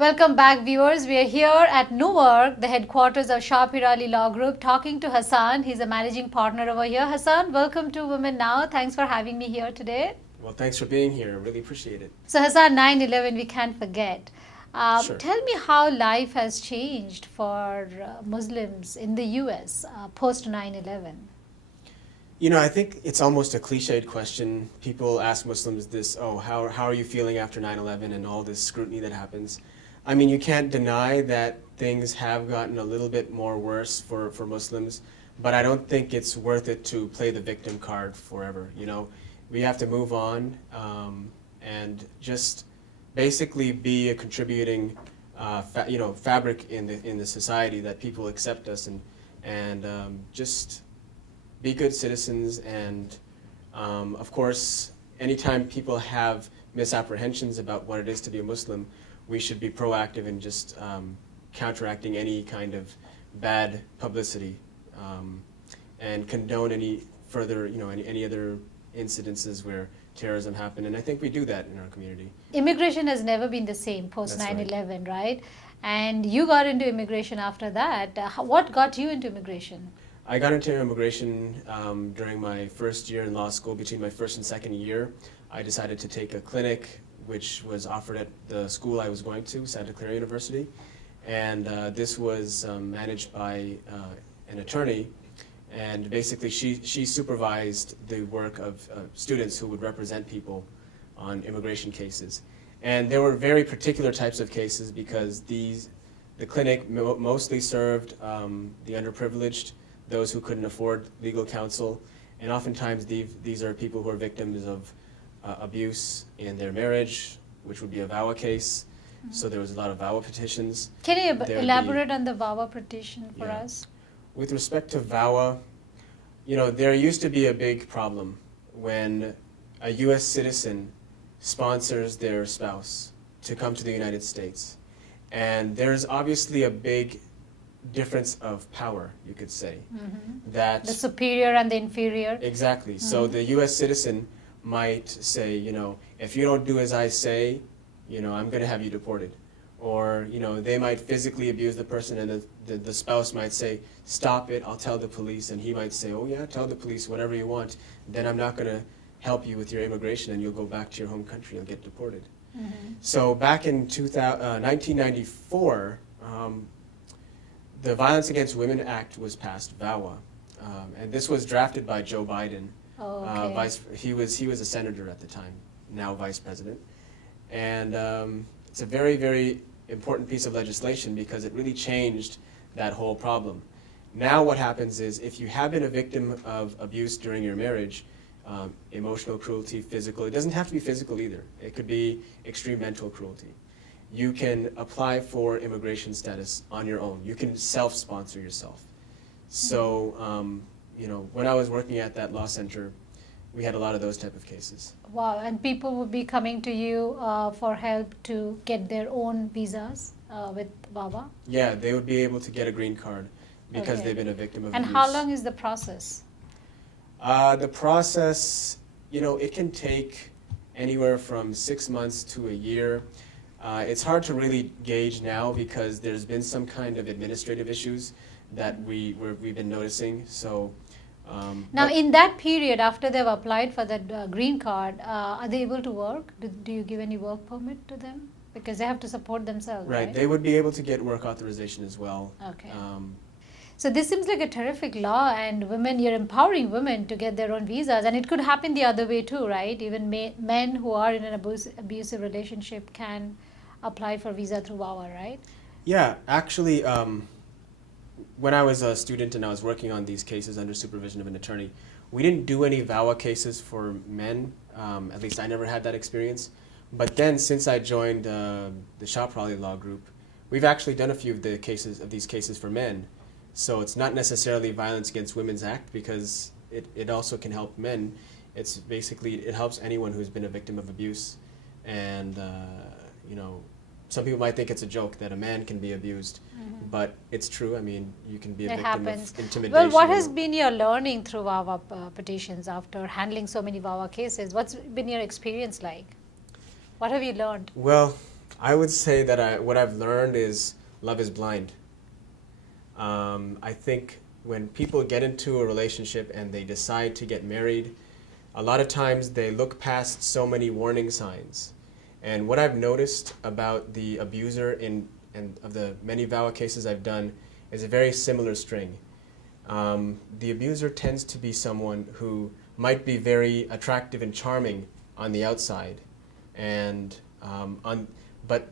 Welcome back, viewers. We are here at Newark, the headquarters of Shah Peerally Law Group, talking to Hasan. He's a managing partner over here. Hasan, welcome to Women Now. Thanks for having me here today. Well, thanks for being here. I really appreciate it. So, Hasan, 9/11, we can't forget. Sure. Tell me how life has changed for Muslims in the US post 9/11. I think it's almost a cliched question. People ask Muslims this, how are you feeling after 9/11 and all this scrutiny that happens? I mean, you can't deny that things have gotten a little bit more worse for Muslims, but I don't think it's worth it to play the victim card forever. We have to move on and just basically be a contributing fabric in the society, that people accept us and just be good citizens. And of course, anytime people have misapprehensions about what it is to be a Muslim, we should be proactive in just counteracting any kind of bad publicity and condone any further, any other incidences where terrorism happened. And I think we do that in our community. Immigration has never been the same post 9/11, right? And you got into immigration after that. What got you into immigration? I got into immigration during my first year in law school. Between my first and second year, I decided to take a clinic which was offered at the school I was going to, Santa Clara University. And this was managed by an attorney. And basically, she supervised the work of students who would represent people on immigration cases. And there were very particular types of cases because the clinic mostly served the underprivileged, those who couldn't afford legal counsel. And oftentimes, these are people who are victims of abuse in their marriage, which would be a VAWA case. Mm-hmm. So there was a lot of VAWA petitions. Can you elaborate on the VAWA petition for us? With respect to VAWA, there used to be a big problem when a U.S. citizen sponsors their spouse to come to the United States. And there's obviously a big difference of power, you could say. Mm-hmm. That the superior and the inferior. Exactly. Mm-hmm. So the U.S. citizen might say, if you don't do as I say, I'm going to have you deported. Or, they might physically abuse the person, and the spouse might say, stop it, I'll tell the police. And he might say, oh yeah, tell the police whatever you want. Then I'm not going to help you with your immigration, and you'll go back to your home country and get deported. Mm-hmm. So back in 1994, the Violence Against Women Act was passed, VAWA. And this was drafted by Joe Biden. Oh, okay. He was a senator at the time, now vice president. And it's a very, very important piece of legislation because it really changed that whole problem. Now what happens is, if you have been a victim of abuse during your marriage, emotional cruelty, physical, it doesn't have to be physical either. It could be extreme mental cruelty. You can apply for immigration status on your own. You can self-sponsor yourself. So, when I was working at that law center, we had a lot of those type of cases. Wow, and people would be coming to you for help to get their own visas with VAWA? Yeah, they would be able to get a green card because they've been a victim of abuse. And how long is the process? The process, it can take anywhere from 6 months to a year. It's hard to really gauge now because there's been some kind of administrative issues that we've been noticing. So now, in that period, after they've applied for that green card, are they able to work? Do you give any work permit to them? Because they have to support themselves, right? They would be able to get work authorization as well. Okay. So this seems like a terrific law, and you're empowering women to get their own visas, and it could happen the other way too, right? Even men who are in an abusive relationship can apply for visa through VAWA, right? Yeah, actually, when I was a student and I was working on these cases under supervision of an attorney, we didn't do any VAWA cases for men. At least I never had that experience. But then, since I joined the Shah Peerally Law Group, we've actually done a few of these cases for men. So it's not necessarily Violence Against Women's Act, because it also can help men. It's basically, it helps anyone who's been a victim of abuse. And some people might think it's a joke that a man can be abused, but it's true. I mean, you can be a victim of intimidation. Well, what has been your learning through VAWA petitions after handling so many VAWA cases? What's been your experience like? What have you learned? Well, I would say that what I've learned is love is blind. I think when people get into a relationship and they decide to get married, a lot of times they look past so many warning signs. And what I've noticed about the abuser and of the many VAWA cases I've done is a very similar string. The abuser tends to be someone who might be very attractive and charming on the outside, and but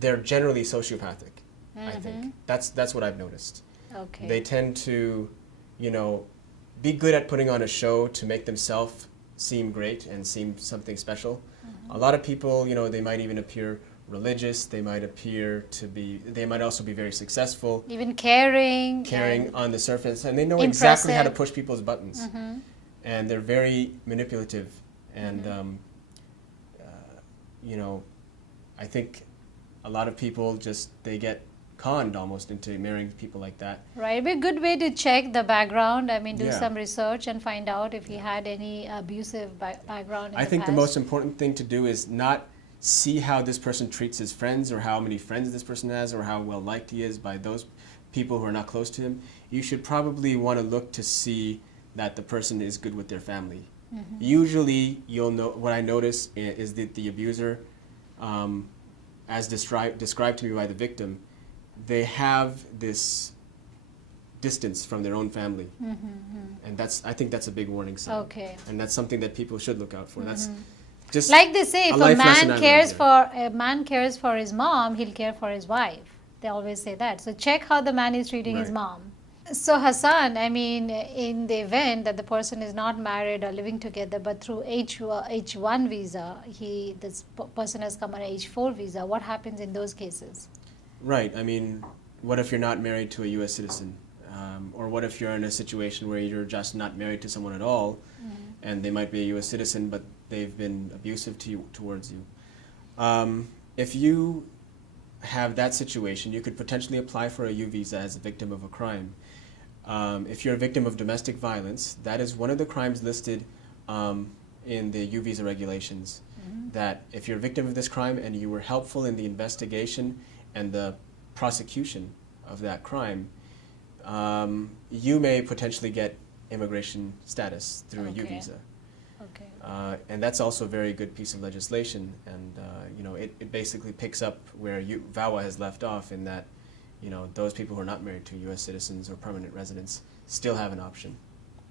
they're generally sociopathic. I think that's what I've noticed. Okay. They tend to, be good at putting on a show to make themselves seem great and seem something special. A lot of people, they might even appear religious. They might also be very successful. Even caring on the surface, and they know impressive. exactly how to push people's buttons. And they're very manipulative, and I think a lot of people they get conned almost into marrying people like that. Right. It'd be a good way to check the background. I mean, do Yeah. some research and find out if he had any abusive background in I the think past. the most important thing to do is not see how this person treats his friends or how many friends this person has or how well liked he is by those people who are not close to him. You should probably want to look to see that the person is good with their family. Usually, you'll know what I notice is that the abuser, as described to me by the victim, they have this distance from their own family, and I think that's a big warning sign. Okay. And that's something that people should look out for. That's just Like they say, if a life lesson man I cares learned a man cares for his mom, he'll care for his wife. They always say that. So check how the man is treating his Right. mom. So Hasan, I mean, in the event that the person is not married or living together, but through H1 visa, this person has come on an H4 visa. What happens in those cases? Right. I mean, what if you're not married to a U.S. citizen? Or what if you're in a situation where you're just not married to someone at all, and they might be a U.S. citizen, but they've been abusive towards you? If you have that situation, you could potentially apply for a U visa as a victim of a crime. If you're a victim of domestic violence, that is one of the crimes listed in the U visa regulations. That if you're a victim of this crime and you were helpful in the investigation and the prosecution of that crime, you may potentially get immigration status through a U Okay. visa. Okay. And that's also a very good piece of legislation, and it basically picks up where VAWA has left off, in that those people who are not married to U.S. citizens or permanent residents still have an option.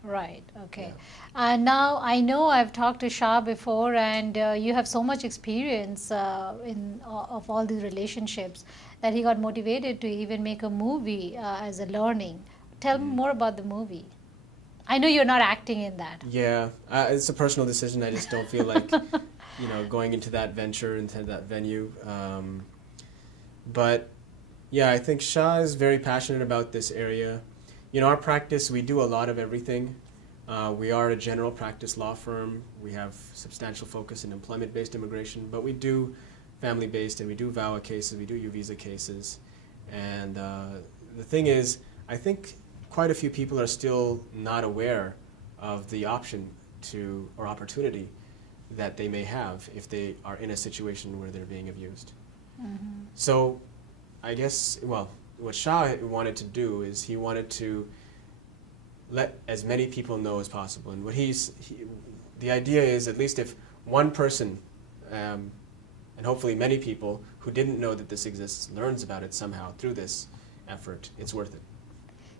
Right. Okay. Now I know I've talked to Shah before, and you have so much experience of all these relationships that he got motivated to even make a movie as a learning. Tell me more about the movie. I know you're not acting in that. Yeah, it's a personal decision. I just don't feel like going into that venture, into that venue. But yeah, I think Shah is very passionate about this area. Our practice, we do a lot of everything. We are a general practice law firm. We have substantial focus in employment-based immigration, but we do family-based, and we do VAWA cases, we do U visa cases. And the thing is, I think quite a few people are still not aware of the option or opportunity that they may have if they are in a situation where they're being abused. So I guess, what Shah wanted to do is he wanted to let as many people know as possible. And the idea is, at least if one person, and hopefully many people who didn't know that this exists, learns about it somehow through this effort, it's worth it.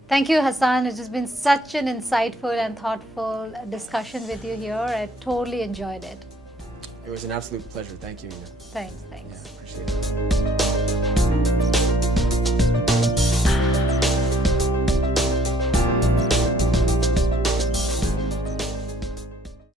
Thank you, Hasan. It has been such an insightful and thoughtful discussion with you here. I totally enjoyed it. It was an absolute pleasure. Thank you, Ina. Thanks. Yeah, appreciate it.